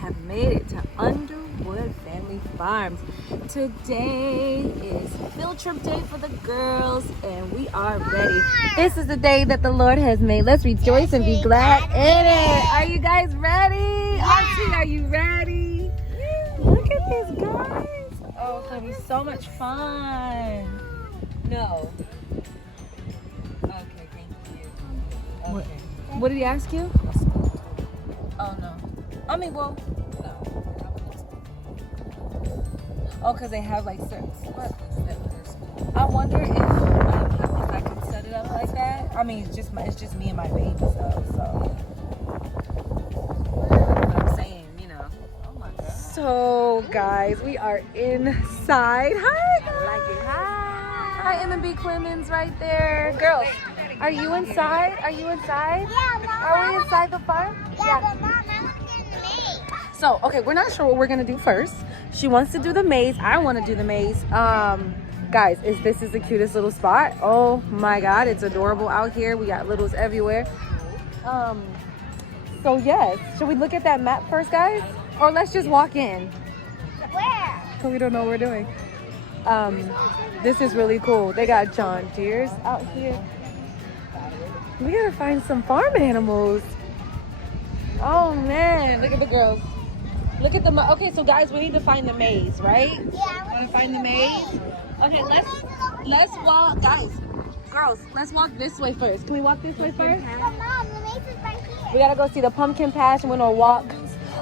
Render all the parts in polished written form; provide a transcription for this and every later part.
have made it to Underwood Family Farms. Today is field trip day for the girls and we are ready. This is the day that the Lord has made. Let's rejoice and be glad in it. Are you guys ready? Auntie, are you ready? Look at this, guys. Oh, it's gonna be so much fun. No. Okay, thank you. Okay. What did he ask you? Oh, no. I mean, well, no. Oh, because they have like certain spots. I wonder if I could set it up like that. I mean, it's just me and my baby stuff, so. But I'm saying, you know. Oh my God. So, guys, we are inside. Hi, guys. I like it. Hi, M&B Clemens right there. Girls, are you inside? Are you inside? Yeah, Are we inside the farm? Yeah, but Mom, I want to do the maze. So, okay, we're not sure what we're gonna do first. She wants to do the maze. I want to do the maze. Guys, this is the cutest little spot. Oh my God, it's adorable out here. We got littles everywhere. So yes, should we look at that map first, guys? Or let's just walk in. Where? We don't know what we're doing. This is really cool. They got John Deere's out here. We gotta find some farm animals. Oh man, look at the girls. Look at the okay, so guys, we need to find the maze, right? Yeah. Want to find the maze? Okay, let's walk, guys. Girls, let's walk this way first. Can we walk this way first? But Mom, the maze is right here. We gotta go see the pumpkin patch, and we're gonna walk.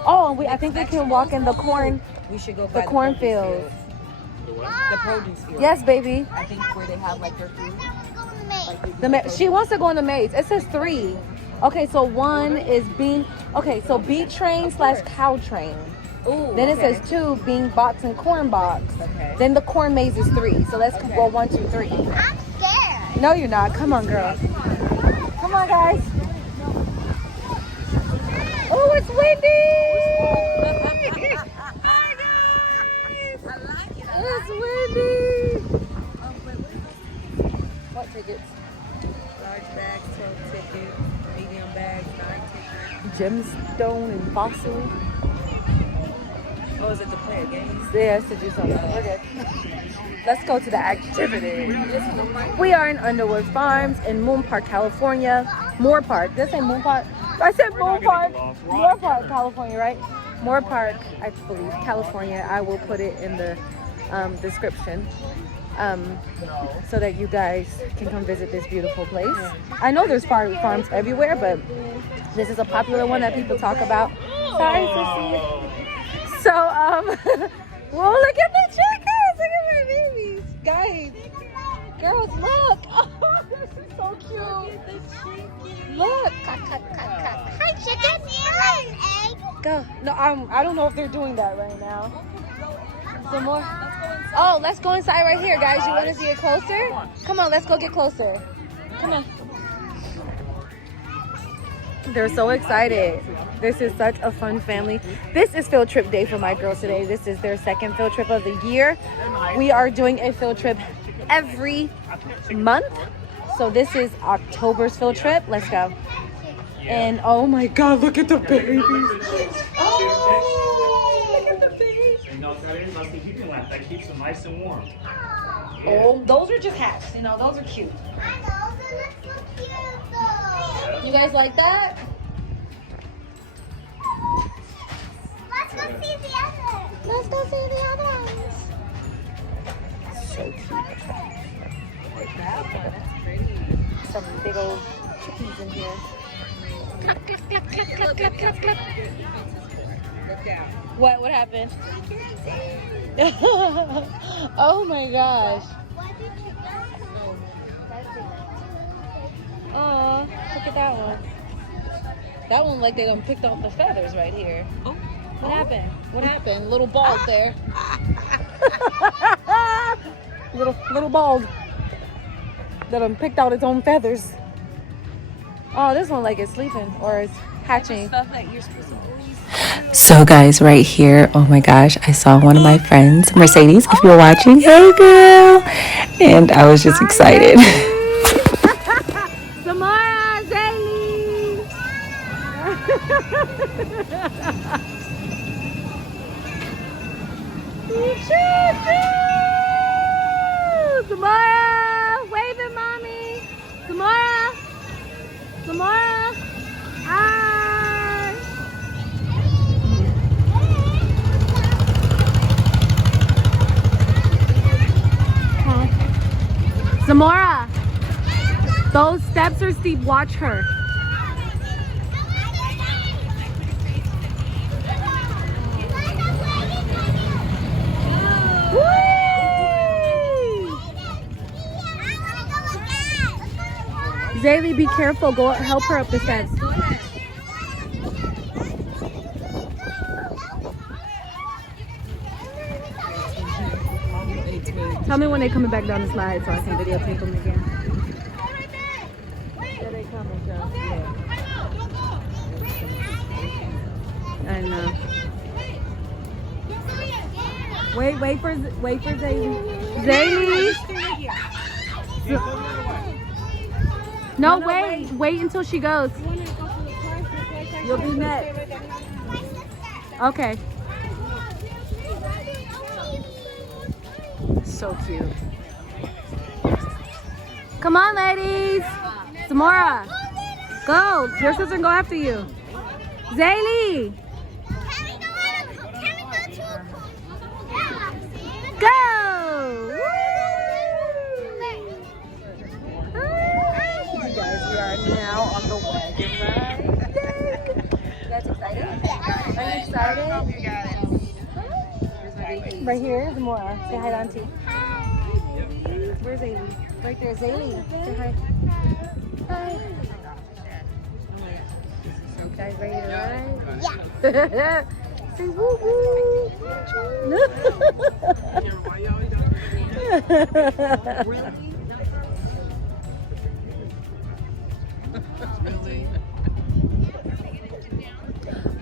Oh, I think we can walk in the corn. We should go by The cornfields. The produce field. Yes, baby. I think where they have like their food. I want to go in the maze. She wants to go in the maze. It says 3. Okay, so 1 is being. Okay, so bee train / cow train. Ooh, Then it says 2 being box and corn box. Okay. Then the corn maze is 3. So let's go 1, 2, 3. I'm scared. No, you're not. Come on, girls. Come on, guys. Oh, it's windy. Hi, guys. I like it. It's windy. What tickets? Large bags, 12 tickets. Medium bags, 9 tickets. Gemstone and fossil. Oh, is it to play a game? Yes, to do something. We're good. Let's go to the activity. We are in Underwood Farms in Moorpark, California. Moorpark. Did I say Moorpark? I said Moorpark. Moorpark, California, right? Moorpark, I believe, California. I will put it in the description so that you guys can come visit this beautiful place. I know there's farms everywhere, but this is a popular one that people talk about. Sorry, Sissy. So, well, look at the chickens. Look at my babies. Guys, girls, look. Oh, this is so cute. Look. Hi, chicken. Hi, egg. Go. No, I don't know if they're doing that right now. Some more. Oh, let's go inside right here, guys. You want to see it closer? Come on, let's go get closer. Come on. They're so excited. This is such a fun family. This is field trip day for my girls today. This is their second field trip of the year. We are doing a field trip every month. So this is October's field trip. Let's go. And oh my God, look at the babies. Oh, look at the babies. That keeps them nice and warm. Oh, those are just hats. You know, those are cute. I know, they look so cute, though. You guys like that? Let's go see the others. Let's go see the others. So cute. That one, that's pretty. Some big old chickens in here. Clap, clap, clap, clap, clap, clap, clap, clap. Look out. What happened? Oh my gosh. Oh, look at that one. That one like they done picked off the feathers right here. Oh. What happened? What happened? Little bald there. little bald. That done picked out its own feathers. Oh, this one like it's sleeping or it's hatching. Stuff that you're supposed to believe. So guys, right here, oh my gosh, I saw one of my friends, Mercedes, if you're watching, hey girl, and I was just excited. Samara, Zaylee. Choo-choo! Samara! Wave at mommy! Samara! Samara! Hi! Samara! Those steps are steep. Watch her. Zaylee, be careful. Go help her up the steps. Tell me when they're coming back down the slide so I can videotape them again. I know. Wait for Zaylee. Zaylee! No, wait until she goes. You'll be next. Okay. So cute. Come on, ladies. Samara, go. Your sister can go after you. Zaylee. Go. You guys, we are now on the wagon ride. You guys excited? Are you excited? Right here, Zamora. Say hi to Auntie. Where's Zaylee? Right there, Zaylee. Say hi. Hi. You guys ready to ride? Yeah. Say woo woo.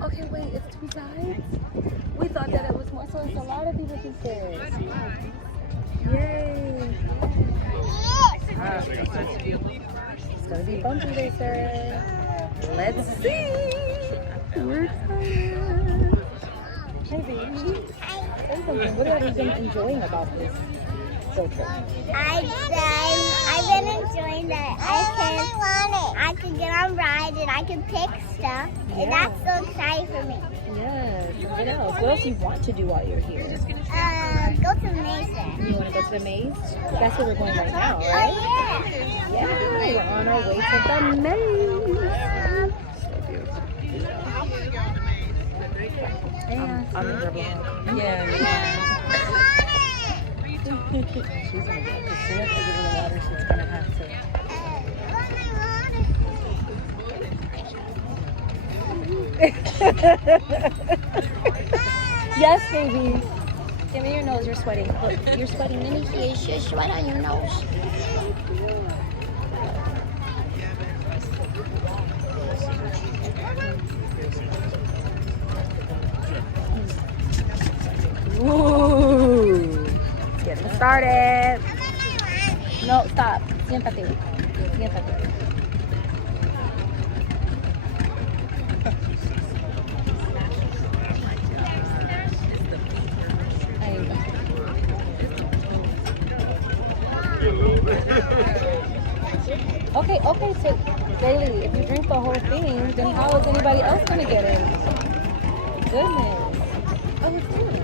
Okay, wait, it's two sides? We thought that it was more, so it's a lot of people can fit. Yay! It's gonna be bumpy, they said. Let's see! We're excited. Hey, baby. Say something. What are you enjoying about this road trip? I've been enjoying that. I can get on rides and I can pick stuff. And that's so exciting for me. Yes. What else? What else do you want to do while you're here? Go to the maze then. You want to go to the maze? That's where we're going right now, right? Yeah, we're on our way to the maze. I'm in her vlog. Yeah. She's gonna get to see us over the water. She's gonna have to. Yes, baby. Give me your nose. You're sweating. Look, you're sweating. Let me see. It's just sweat on your nose. Ooh. Getting started. No, stop. Siéntate. Siéntate. Okay, so Daily, if you drink the whole thing, then how is anybody else gonna get it? Goodness. Oh, it's good.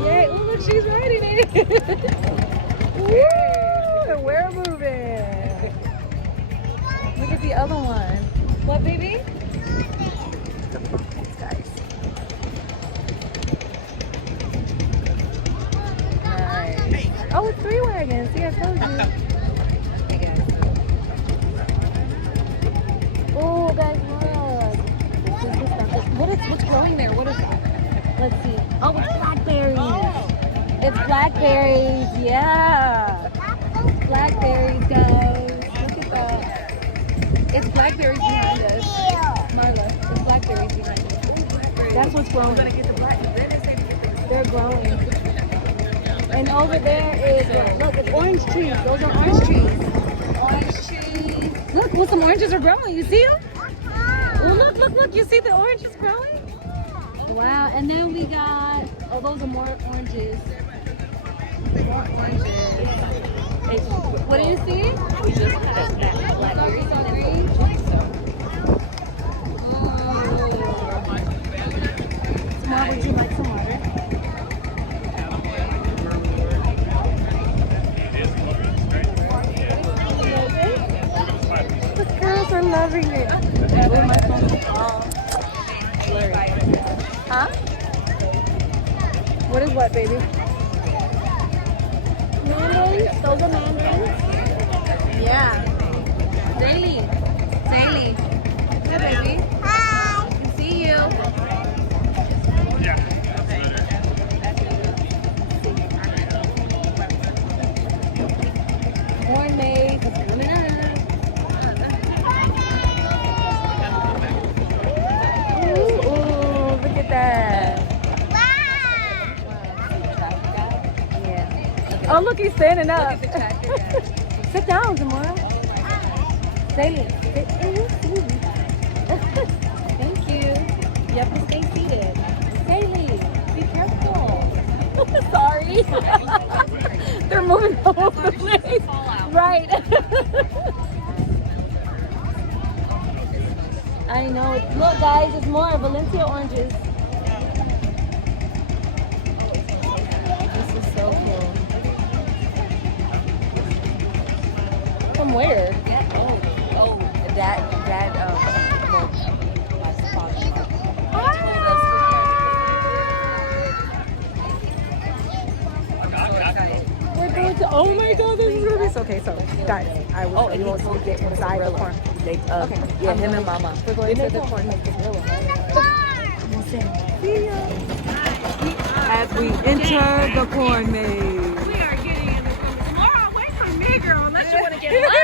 Yay, oh look, she's riding it. Woo, and we're moving. Look at the other one. What, baby? Thanks, guys. Nice. Oh, it's 3 wagons. See, I told you. Oh, guys, look. What's growing there? What is that? Let's see. Oh, it's blackberries. It's blackberries, yeah. Blackberries, guys. Look at that. It's blackberries behind us. Marla, it's blackberries behind us. That's what's growing. They're growing. And over there is, look, it's orange trees. Those are orange trees. Orange trees. Look, some oranges are growing. You see them? Well, look. You see the oranges growing? Wow, and then we got, oh, those are more oranges. More oranges. Hey, what do you see? We just had blackberries and Mom, would you like some water? The girls are loving it. Oh, my phone is all blurry. Huh? What is what, baby? Mandarins? Those are mandarins? Yeah. Daily. Daily. Hey, baby. Hi. See you. Corn maze is coming up. Ooh, look at that. Yeah. Oh, look, he's standing up. Sit down, Zamora. Daily. Thank you. You have to stay seated. Daily, be careful. Sorry. They're moving all over the place. Right. I know. Look, guys, it's more Valencia oranges. This is so cool. From where? oh, that We're going to, oh my god, this is going to be so, okay, so, guys, I will, you won't see get inside the corn. Okay, yeah, him and Mama. we're going to the corn maze. See ya. As we enter the corn maze. We are getting in the corn. Tomorrow, wait for me, girl, unless you want to get lost.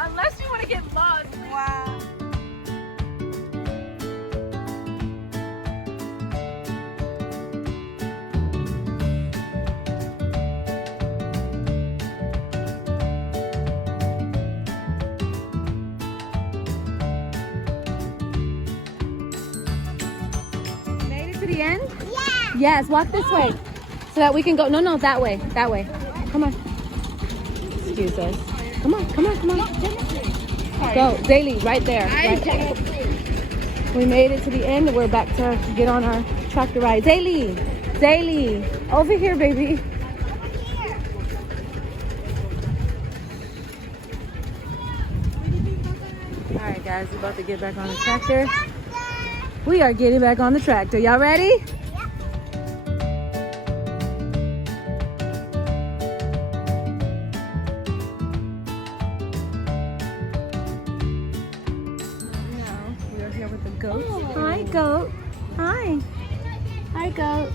Unless you want to get lost. Wow. The end? Yeah. Yes, walk this way so that we can go. No, that way. That way. Come on. Excuse us. Come on. Go. Daily, right there. Right there. We made it to the end. We're back to get on our tractor ride. Daily. Over here, baby. All right, guys. We're about to get back on the tractor. We are getting back on the tractor. Y'all ready? Now we are here with the goat. Hi, goat. Hi, goat.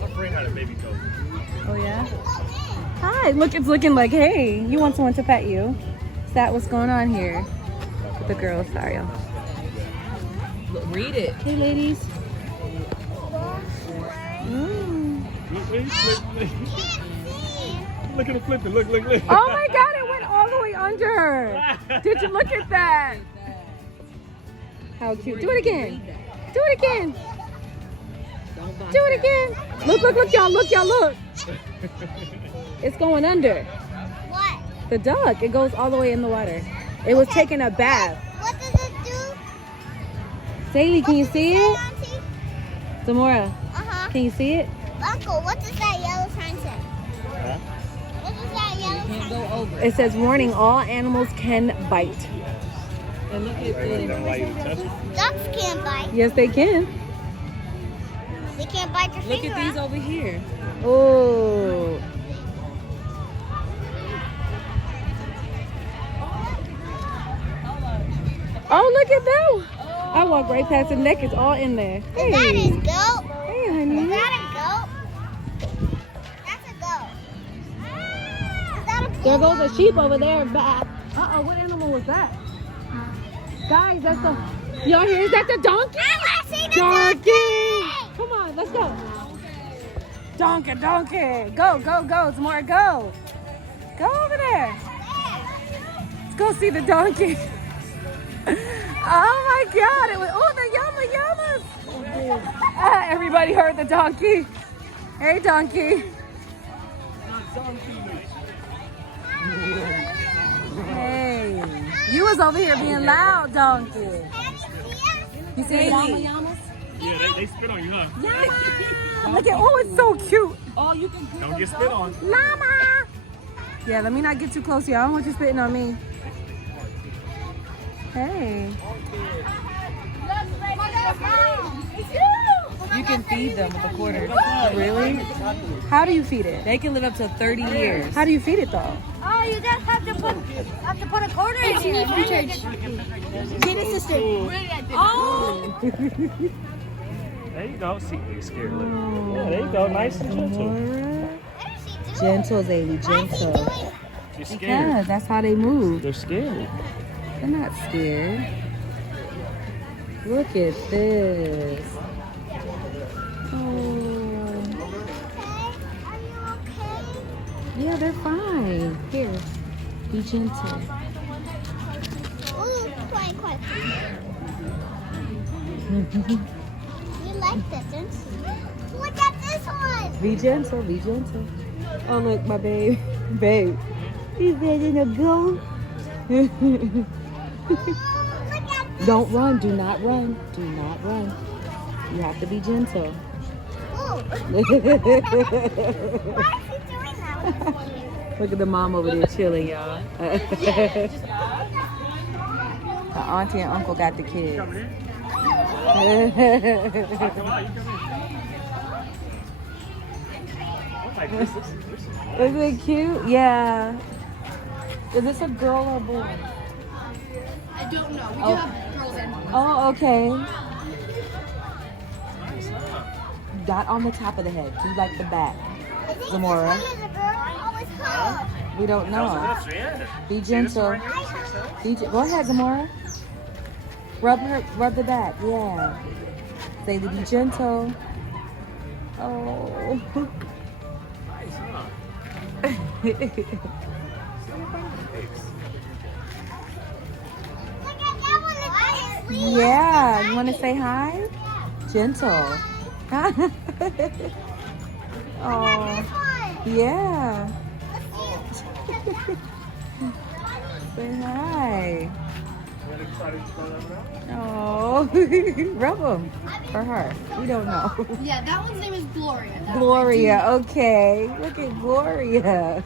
My friend had a baby goat. Oh yeah. Hi. Look, it's looking like, hey, you want someone to pet you? Is that what's going on here? The girls, sorry. Read it. Hey, ladies. Look at the flipping. Look. Oh my God, it went all the way under. Did you look at that? How cute. Do it again. Do it again. Do it again. Look, y'all. Look. It's going under. What? The duck. It goes all the way in the water. It was taking a bath. What does it do? Daily, can you see it? Auntie? Zamora, Uh-huh. can you see it? Uncle, what does that yellow sign say? What does that yellow sign say? Go over. It says, warning, all animals can bite. And look at Ducks can't bite. Yes, they can. They can't bite your Look finger. at these over here. Oh. Oh, look at that. I walked right past the neck. It's all in there. Hey. That is goat. Hey, honey. Is that a goat? That's a goat. Is that a There bull? goes a sheep over there. Uh-oh, what animal was that? Guys, that's the... Y'all hear? Is that the donkey? I see the Donkey! Come on, let's go. Donkey. Go. Zamora, go. Go over there. Let's go see the donkey. Oh my God! It was the yamas. Everybody heard the donkey. Hey, donkey. Hey, you was over here being loud, donkey. You see the yamas? Yeah, they spit on you, huh? Yeah. Look at it's so cute. Oh, you can Don't get spit on. Llama. Yeah, let me not get too close, y'all. I don't want you spitting on me. Hey. You can feed them with a quarter. Really? How do you feed it? They can live up to 30 years. How do you feed it though? Oh, you just have to put a quarter in here. From church. Get a sister. Oh! There you go. See, you're scared. Look. Yeah, there you go. Nice and gentle. Gentle, Zaylee, gentle. You're scared. Yeah, that's how they move. They're scared. They're not scared. Look at this. Oh. Yeah, they're fine. Here, be gentle. Ooh, quiet. You like that, don't you? Look at this one. Be gentle, be gentle. Oh, look, my babe. Babe. He's ready to go. Look at this. Don't run. Do not run. Do not run. You have to be gentle. Ooh. Why is he doing that? Look at the mom over there chilling, y'all. The auntie and uncle got the kids. Come on, you come in. This is Isn't it cute? Yeah. Is this a girl or a boy? I don't know. We do have girls and boys. Oh, okay. Not on the top of the head. Do like the back. Zamora. We don't know. Be gentle. Go ahead, Zamora. Rub the back. Yeah. Say to be gentle. Oh. Yeah. You want to say hi? Gentle. Oh. Yeah. Say hi. Oh, rub them for her. We don't know. Yeah, that one's name is Gloria. Gloria, okay. Look at Gloria.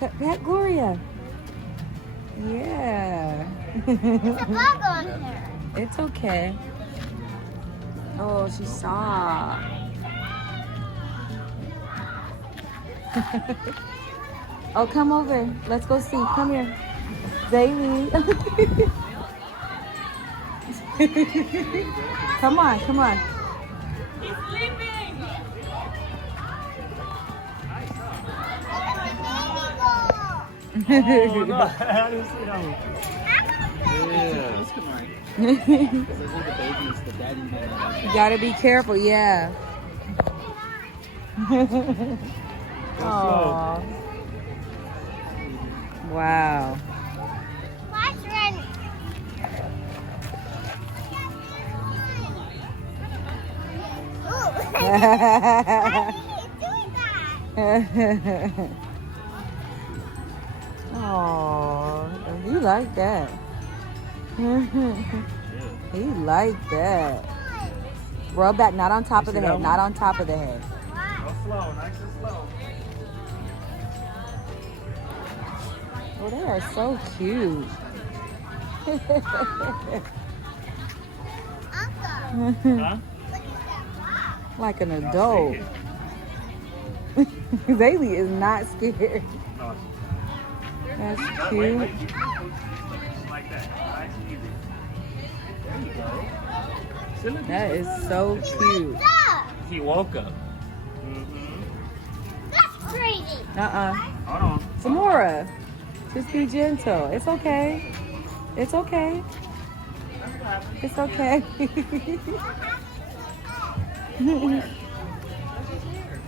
Pet Gloria. Yeah. There's a bug on her. It's okay. Oh, she's soft. Oh, come over. Let's go see. Come here. Zaylee. Come on. He's sleeping. Oh, no, I didn't see that one. You gotta be careful, yeah. Aww. Wow. Watch Ren. Ooh. Why are you doing that? Oh, he like that. He like that. Rub that, not on top of the head, not on top of the head. Go slow, nice and slow. Oh, they are so cute. Huh? Like an adult. Zaylee is not scared. No. That's Wait, cute. wait. Like that. Nice and easy. There you go. See, look, That is so cute. he woke up. Mm-hmm. That's crazy. Hold on. Samora, just be gentle. It's okay. It's okay. It's okay.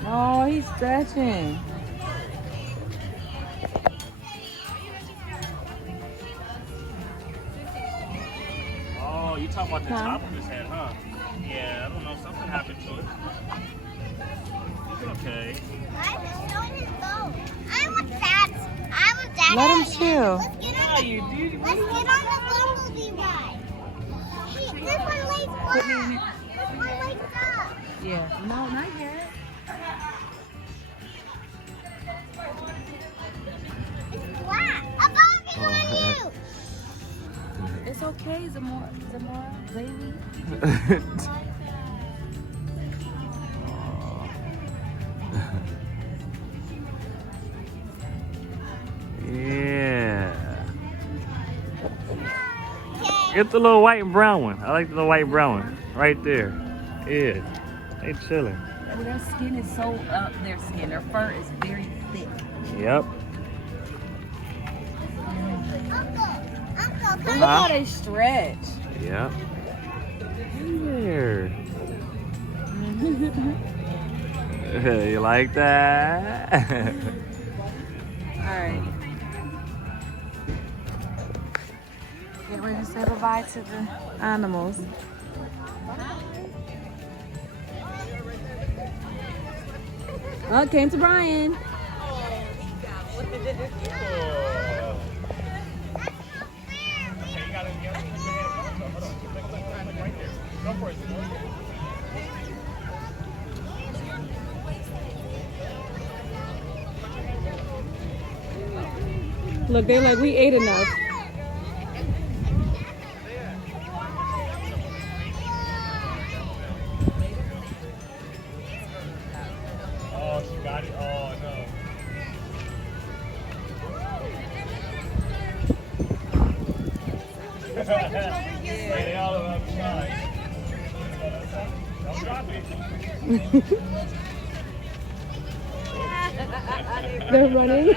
Oh, he's stretching. talking about the top of his head, huh? Yeah, I don't know. Something happened to it. It's okay. I'm just showing his bone. I want that. Let him chill. Let's get on the bumblebee ride. Hey, this one lays flat. This one lays up. Yeah. No, not yet. It's flat. Above me on you. It's okay, Zamora, Zaylee. Yeah. Get the little white and brown one. I like the little white and brown one. Right there. Yeah. They chilling. Well, their skin is so their fur is very thick. Yep. Uncle, Look how they stretch. Yep. Here. You like that? Alright. Get ready to say bye-bye to the animals. Oh, came to Brian. Look, they're like, we ate enough. Oh, she got it? Oh, no. They all on the side. Don't drop it. They're running.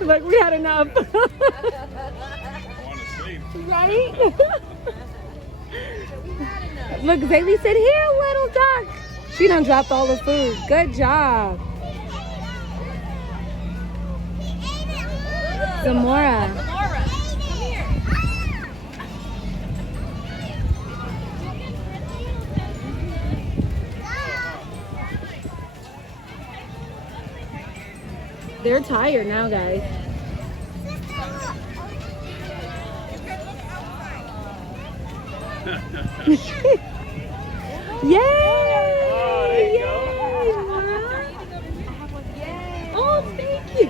Like, we had enough. Right? Look, Zaylee said, here, little duck. She done dropped all the food. Good job. Zamora. They're tired now, guys. Yay! Oh, there you go. Oh, thank you.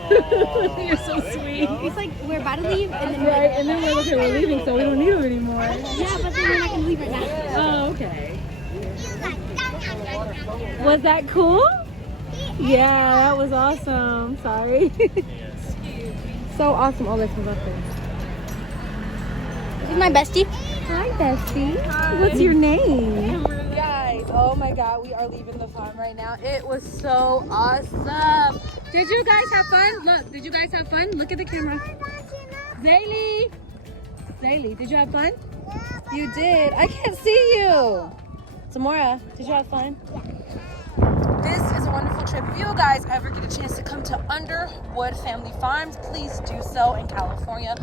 You're so sweet. It's like we're about to leave, and then Right, and then we're looking, we're leaving, so we don't need them anymore. yeah, but then we're not gonna leave right now. Oh, okay. Was that cool? Yeah, that was awesome. Sorry. So awesome. Oh, let's move up there. This is my bestie. Hi, bestie. What's your name? Guys, oh my God, we are leaving the farm right now. It was so awesome. Did you guys have fun? Look, did you guys have fun? Look at the camera. Zaylee. Zaylee, did you have fun? You did. I can't see you. Zamora, did you have fun? This is a wonderful trip. If you guys ever get a chance to come to Underwood Family Farms, please do so in California.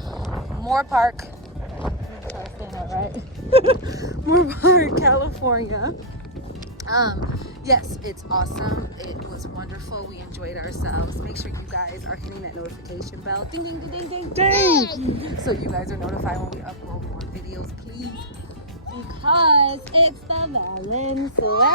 Moorpark. Right? Moorpark, California. Yes, it's awesome. It was wonderful. We enjoyed ourselves. Make sure you guys are hitting that notification bell. Ding, ding, ding, ding, ding, ding. So you guys are notified when we upload more videos, please. Because it's the Valenzuela.